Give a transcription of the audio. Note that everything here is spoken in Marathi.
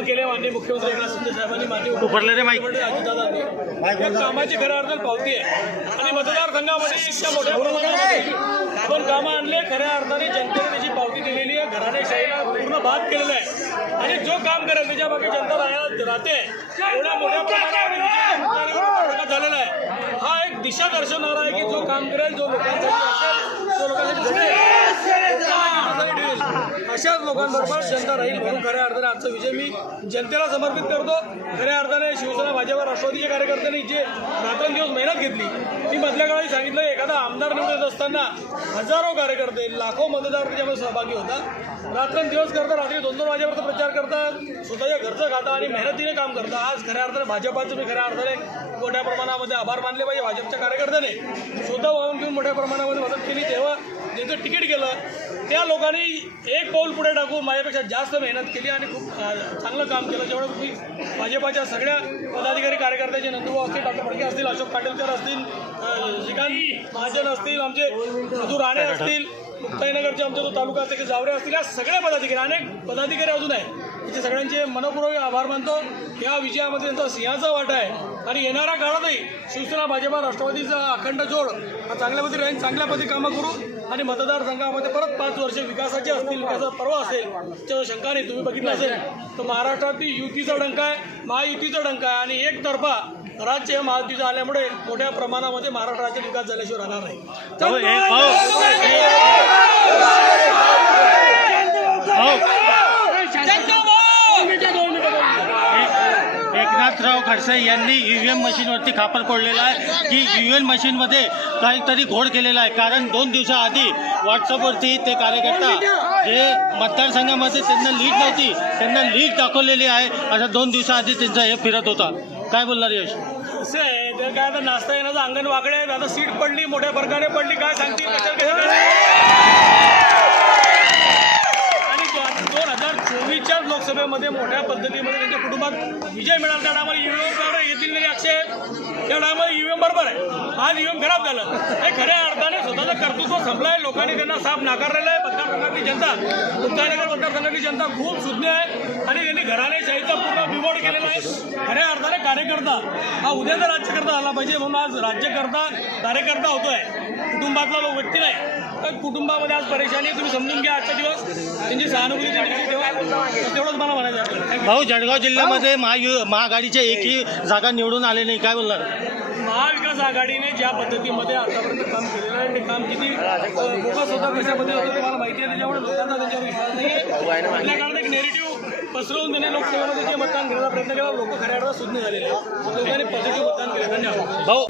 मुख्यमंत्री एकनाथ शिंदे साहेबांनी माझी उभारले रे माईक. अजितदादांनी या कामाची खऱ्या अर्थात पावती आहे आणि मतदारसंघामध्ये इतक्या मोठ्या प्रमाणामध्ये आपण कामं आणले खऱ्या अर्थाने जनतेने त्याची पावती दिलेली आहे. घराणेशाहीला पूर्ण बाद केलेला आहे. आणि जो काम करेल त्याच्यामागे जनता राहा- राहते. एवढ्या मोठ्या प्रकार झालेला आहे. हा एक दिशा दर्शवणारा आहे की जो काम करेल जो लोकांसाठी असेल जो लोकांसाठी. अशाच लोकांबरोबर जनता राहील म्हणून खऱ्या अर्थाने आजचा विजय मी जनतेला समर्पित करतो. खऱ्या अर्थाने शिवसेना भाजपा राष्ट्रवादीच्या कार्यकर्त्यांनी जे रात्रंदिवस मेहनत घेतली मी मधल्या काळी सांगितलं एखादा आमदार निवडत असताना हजारो कार्यकर्ते लाखो मतदार त्याच्यामध्ये सहभागी होता रात्रंदिवस करता रात्री दोन दोन वाजेपर्यंत प्रचार करता स्वतःच्या घरचं खाता आणि मेहनतीने काम करता आज खऱ्या अर्थाने भाजपाचं मी खऱ्या अर्थाने मोठ्या प्रमाणामध्ये आभार मानले पाहिजे भाजपच्या कार्यकर्त्याने. स्वतः वाहून घेऊन मोठ्या प्रमाणामध्ये मदत केली. तेव्हा ज्यांचं तिकीट गेलं त्या लोकांनी एक पाऊल पुढे टाकून माझ्यापेक्षा जास्त मेहनत केली आणि खूप चांगलं काम केलं. जेवढं मी भाजपाच्या सगळ्या पदाधिकारी कार्यकर्त्याचे नंदुभाऊ असतील डॉक्टर फडके असतील अशोक पाटीलकर असतील श्रीकांत महाजन असतील आमचे मधु राणे असतील मुक्ताईनगरचे आमचे जो तालुका असतील जावरे असतील या सगळ्या पदाधिकारी अनेक पदाधिकारी अजून आहे तिथे सगळ्यांचे मनपूर्वक आभार मानतो. या विजयामध्ये त्यांचा सिंहाचा वाटा आहे. आणि येणाऱ्या काळातही शिवसेना भाजपा राष्ट्रवादीचा अखंड जोड हा चांगल्या पद्धती राहील चांगल्या पद्धती कामं करू. आणि मतदारसंघामध्ये परत पाच वर्ष विकासाचे असतील विकासाचा पर्व असेल त्याच्यावर शंका नाही. तुम्ही बघितलं असेल तर महाराष्ट्रातील युतीचा डंका आहे महायुतीचा डंका आहे. आणि एकतर्फा राज्य हे महायुतीचं आल्यामुळे मोठ्या प्रमाणामध्ये महाराष्ट्र राज्यात विकास झाल्याशिवाय राहणार नाही भाऊ एक भाऊ भाऊ एक- एकनाथराव खडसे यांनी ईव्हीएम मशीनवरती खापर फोडलेला आहे. की ईव्हीएम मशीनमध्ये काहीतरी घोड केलेला आहे. कारण दोन दिवसाआधी व्हॉट्सअपवरती ते कार्यकर्ता जे मतदारसंघामध्ये त्यांना लीड नव्हती त्यांना लीड दाखवलेली आहे. अशा दोन दिवसाआधी त्यांचा हे फिरत होता. काय बोलणार यश? असं आहे? ते काय आता नाचता येण्याचं अंगण वाकडे आहे. आता सीट पडली मोठ्या फरकाने पडली. काय सांगतील? हजार लोकसभेमध्ये मोठ्या पद्धतीमध्ये त्यांच्या कुटुंबात विजय मिळाला. त्या टायमाला ईव्हीएम बरोबर येतील नाही अक्षय. त्या टायमाला ईव्हीएम बरोबर आहे. आज ईव्हीएम खराब झालं. हे खऱ्या अर्थाने स्वतःचं कर्तृत्व संपलं आहे लोकांनी त्यांना साफ नाकारलेलं आहे. मतदारसंघातली जनता मुक्ताईनगर मतदारसंघातली जनता खूप सुज्ञ आहे. आणि त्यांनी घराणेशाहीचा पूर्ण बिमोड केलेला आहे. खऱ्या अर्थाने कार्यकर्ता हा उद्याचा राज्यकर्ता झाला पाहिजे. म्हणून आज राज्यकर्ता कार्यकर्ता होतोय. कुटुंबातला लोक व्यक्ती नाही. तर कुटुंबामध्ये आज परेशानी तुम्ही समजून घ्या आजचा दिवस. त्यांची सहानुभूती तेवढंच मला म्हणायचं. भाऊ जळगाव जिल्ह्यामध्ये महायु महाआघाडीच्या एकही जागा निवडून आले नाही काय बोलणार महाविकास आघाडीने ज्या पद्धतीमध्ये आतापर्यंत काम केलेलं आहे ते काम किती फोकस होता कशा पद्धतीने होतं तुम्हाला माहिती आहे. त्याच्यामुळे लोकांचा त्याच्यावर विश्वास नाही आपल्या काळात एक नेरेटिव्ह पसरवून देणे लोकसेवेमध्ये जे मतदान करण्याचा प्रयत्न केला लोक खऱ्या अर्थात सुज्ञ झालेले लोकांनी पॉझिटिव्ह मतदान केलं धन्यवाद. भाऊ